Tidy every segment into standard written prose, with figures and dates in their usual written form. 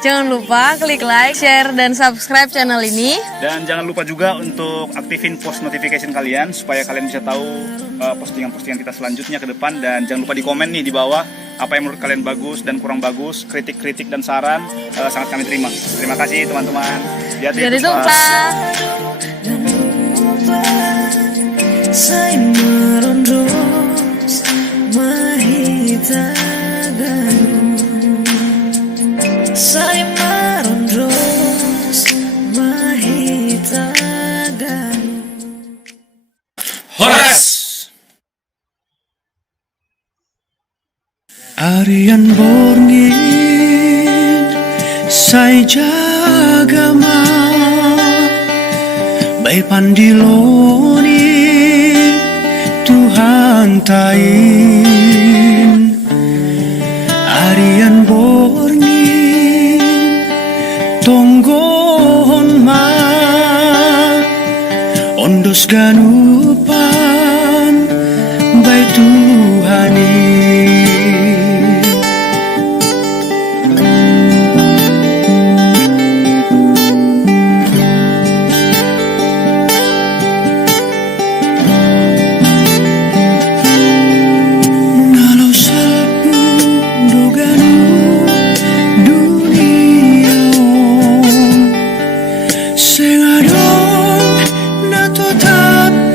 Jangan lupa klik like, share, dan subscribe channel ini. Dan jangan lupa juga untuk aktifin post notification kalian supaya kalian bisa tahu postingan-postingan kita selanjutnya ke depan. Dan jangan lupa di komen nih di bawah apa yang menurut kalian bagus dan kurang bagus, kritik-kritik dan saran sangat kami terima. Terima kasih teman-teman. Jadi lupa. Horas Arian borngin sai jagama bai pandiloni Tuhan tain Arian borngin tonggon ma ondos ganupan bai Tuhani Sing adon na to tap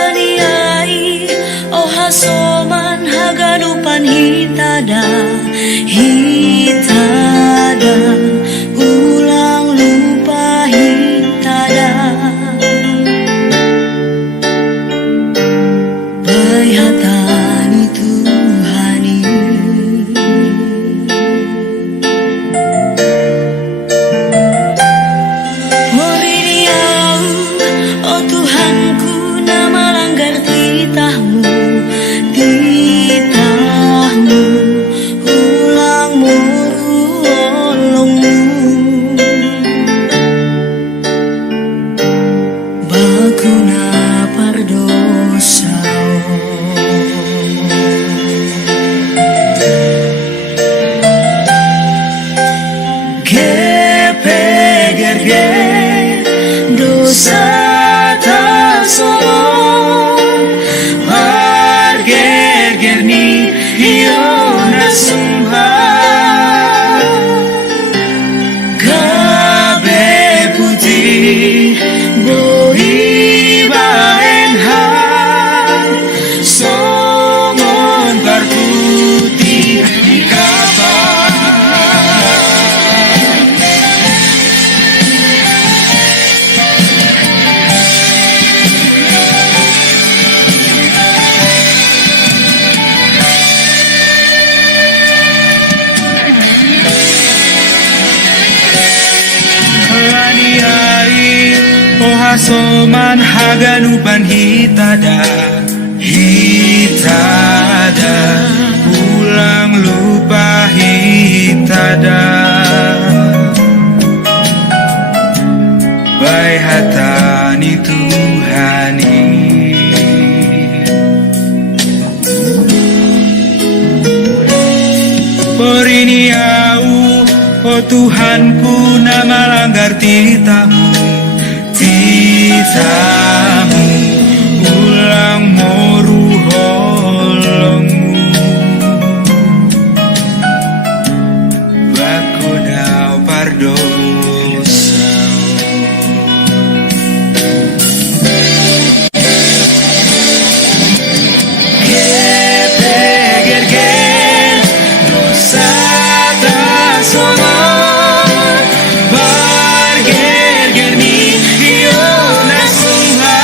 Halaniai oha soman haganupan hitada hitada ulang lupa hitada bayhatani Tuhani Moriniau oh Tuhanku nama langgar titahmu titahmu ulang muru olongmu bakuna pardosa gepe gerge dosa tak solong warger gerni hiona sumha gabe putih boi baen han somon barputih di kapal. Laniai oha soman haganupan hitada hitada ulang lupa hitada bayhatani Tuhani Poriniau oh Tuhanku nama langgar titahmu titahmu ulang moru holongmu bakodau pardosa gepe gerger dosa tak solong barger gerni hiona sumha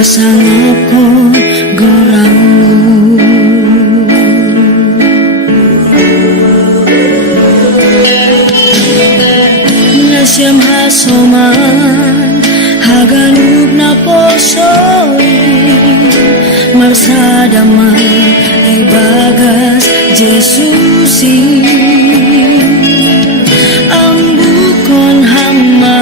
pasang ko gorangmu. Nasyam hasoman haganub na posoi marsadama ay bagas Jesusi ang bukon hama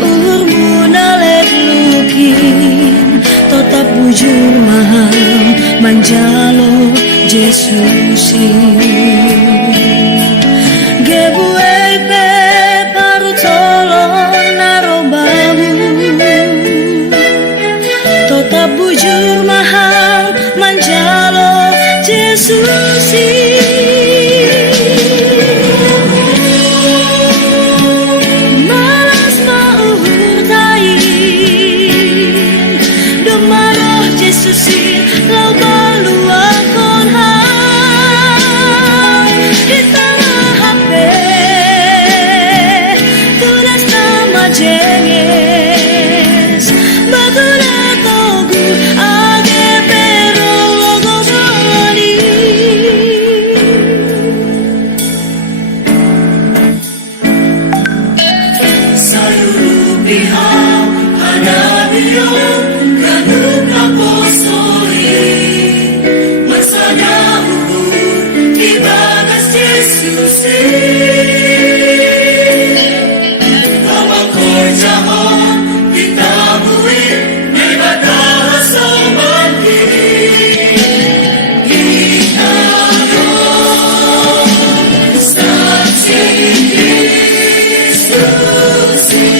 uhur muna letlukin tetap bujur mahal manjalo Jesusi gebuai pe paru tolong narobamu tetap bujur mahal manjalo Jesusi malas mauhur tain demaroh Jesusi lau baluakon hang hitang hape tunas nama jenges batula togu age pero logo bali sayuru bihau hanabiyon kanuk apostoli masana uhur ibagas Jesusi lama korjahon ditabui may batahas o mandi ginayon saksi Jesusi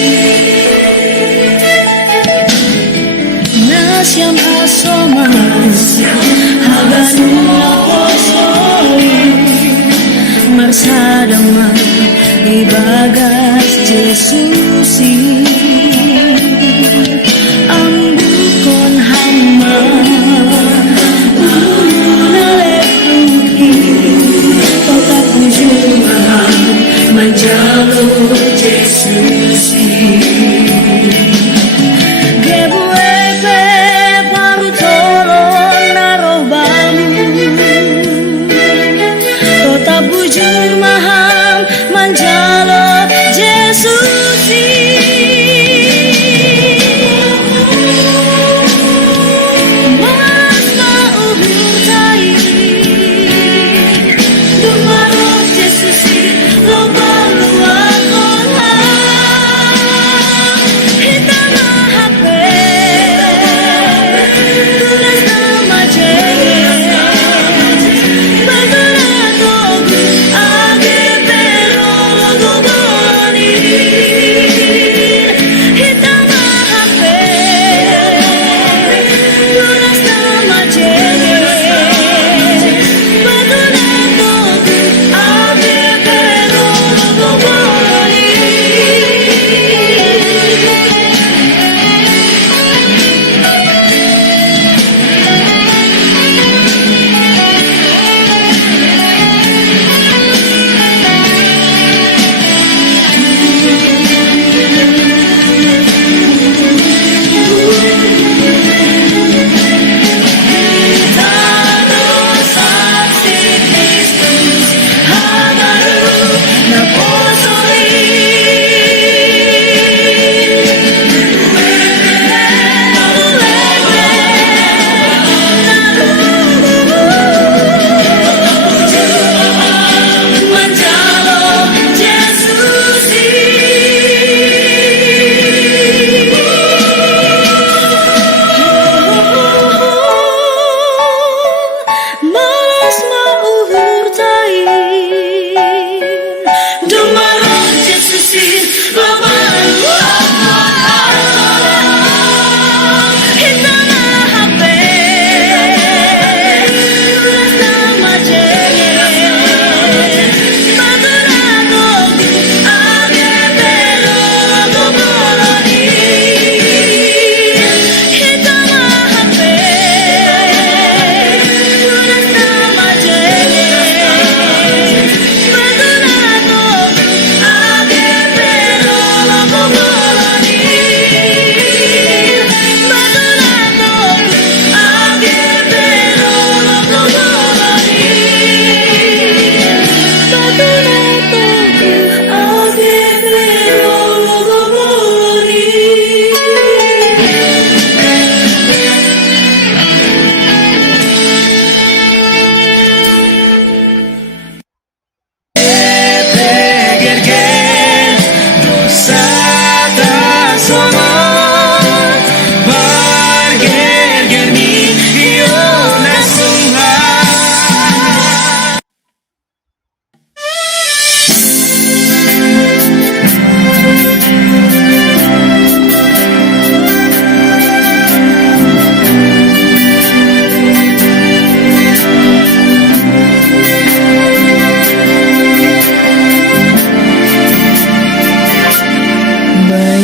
nasyam asoman haganum apostoli marsadama ibagas Jesusi ang bukon hama una lepruki tetap bujur mahal manjalo Jesusi gebuepe paru tolong narobamu tetap bujur mahal manjalo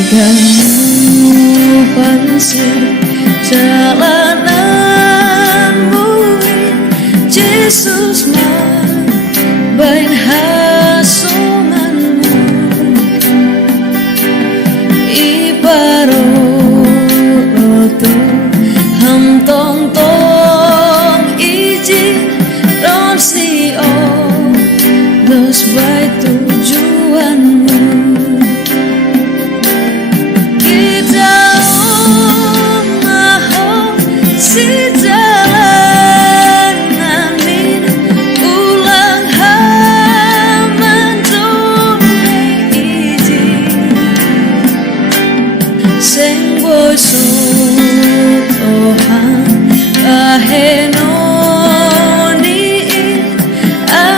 Kamu pansir jalananmu, Yesus bain hasomanmu, ibaroto ham tong tong iji don sio dos baik tujuanmu.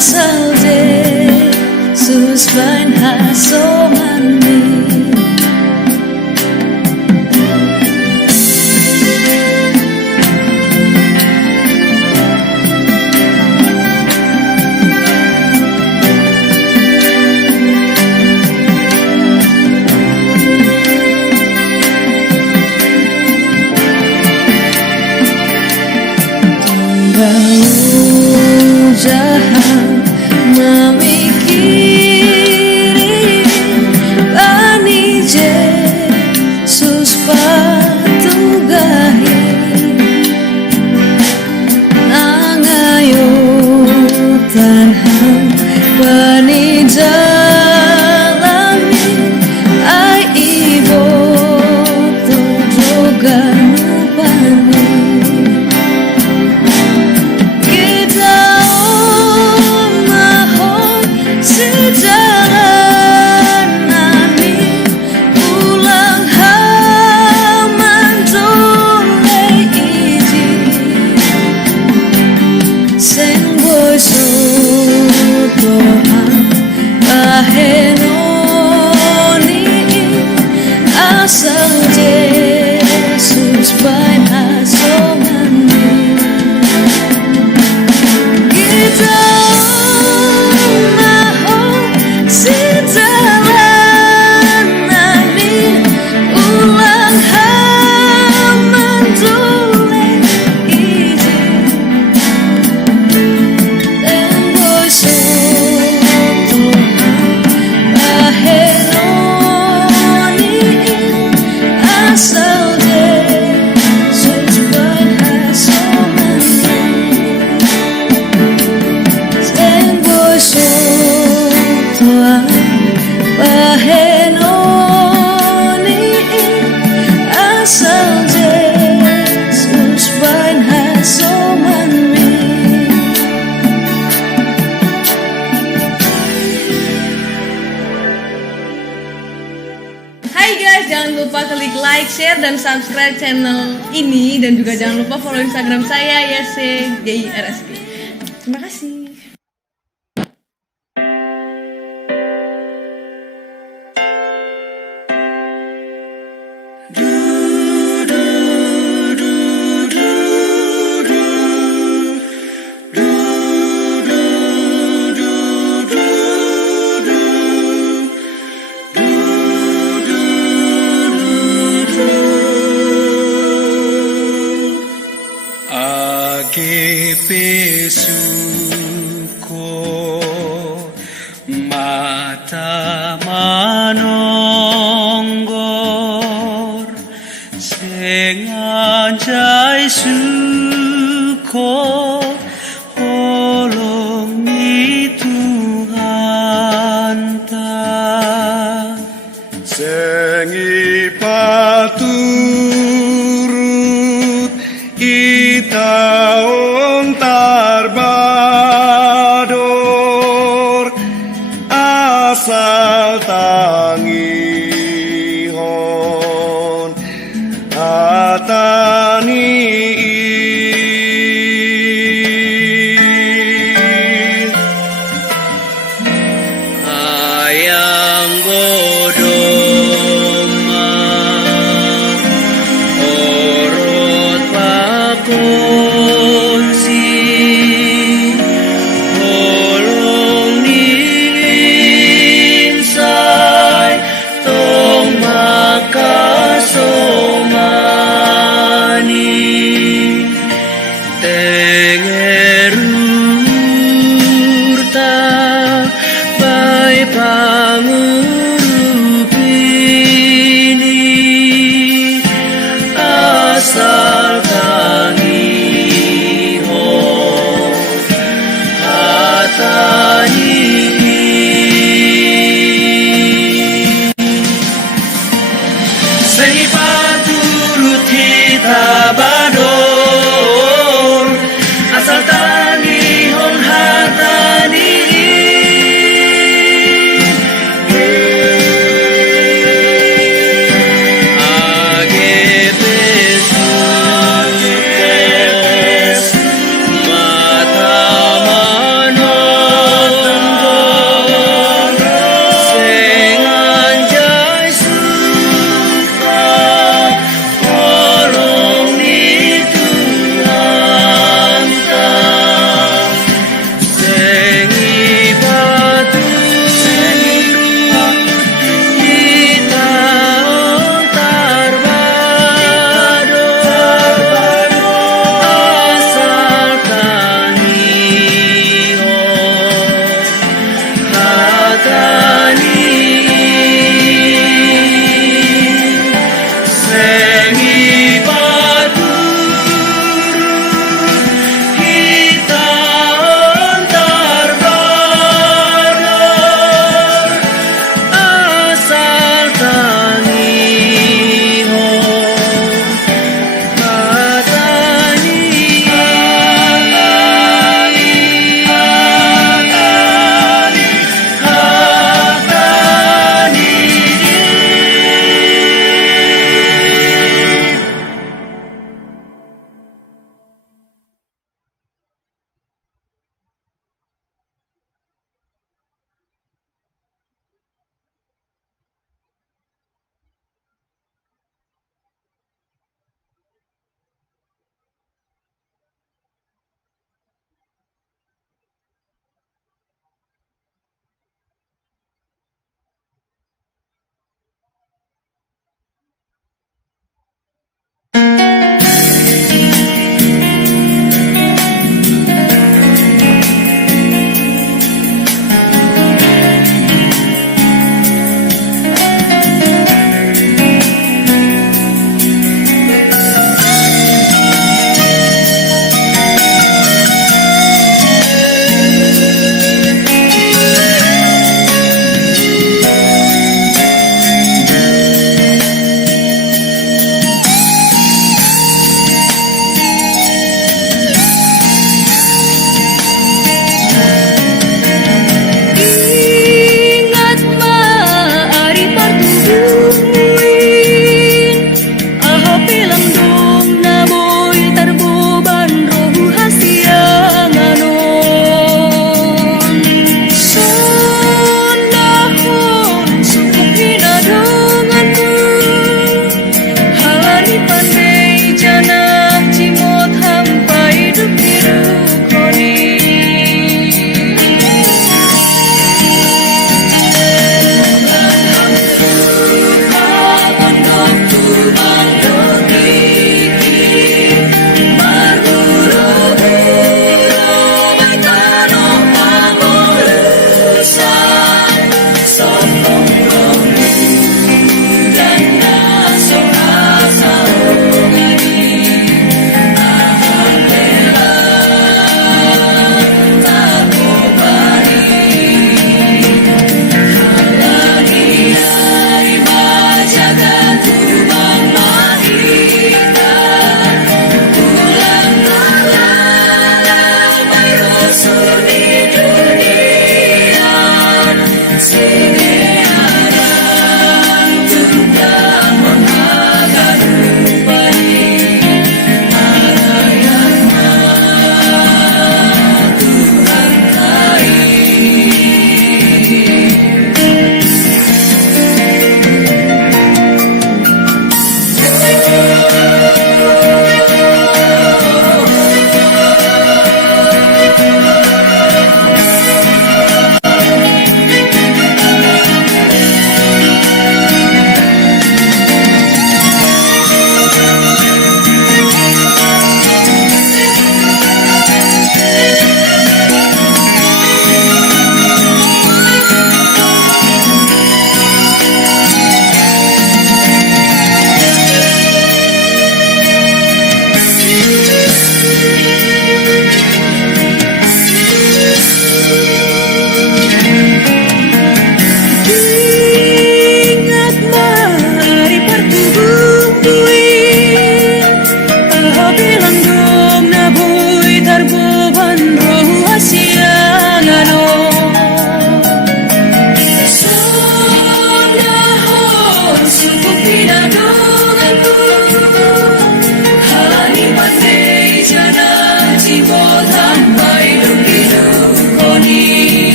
Asal Yesus bain hasomanmu. Jahat memikiri bani Yesus patugahi nangayo tanham bani jalami ai ibo tujogan bani. Asal Yesus bain hasomanmu. Kita mahu sejalani ulang haman tule izin dan bosoto ahenoni asal Yesus bain hasomanmu. Dan bosoto ahenoni asal Yesus bain hasomanmu. Hai guys, jangan lupa klik like, share, dan subscribe channel ini. Dan juga jangan lupa follow Instagram saya, YSGIRSG. Terima kasih. Pesuko mata manonggor senganjai suko holong ni Tuhan ta sengi paturut itaon tarbador asal tangihon atani ayang godoma orot pakonsi holong ni insay tong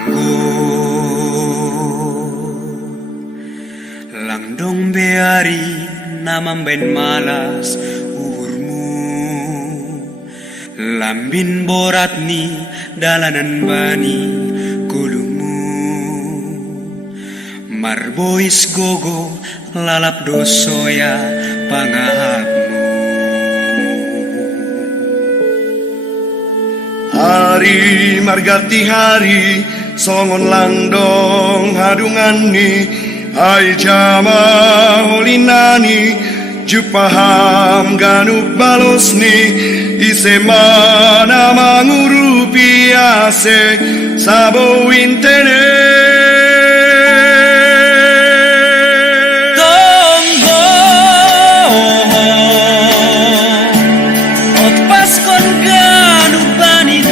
Anggo langdong beari namam ben malas uhurmu lambin boratni dalanan bani kulumu marbois gogo lalap dosoya pangahapmu. Hari margati hari songon langdong hadungani ai jama holinani jupaham ganuk balosni ise mana mangurupi ase sabo intene. Tonggo otpas kon ganuk bani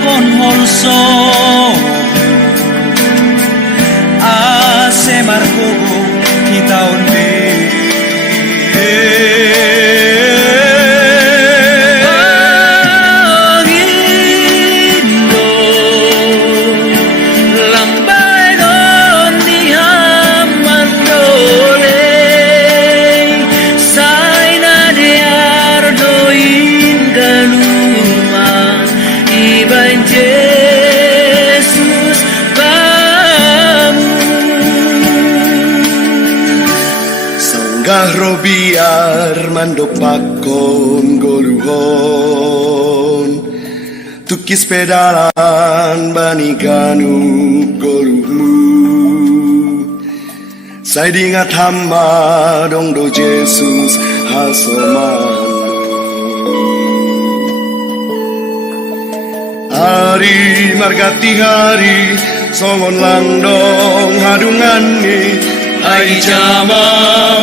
kon holso ase margogo kita onde Angindo lambai don diamandole saina diar doin galuman Iban Jesus kamu Sanggah robiar mandopakon goluhon tukis pedalan bani ganu goluhmu saya dingat hama dong do Jesus hasoman. Hari margati hari songon langdong hadungani ai jama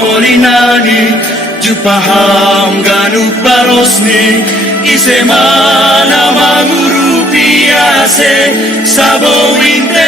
holinani jupaham ganuk balosni ise mana mangurupi ase sabo inte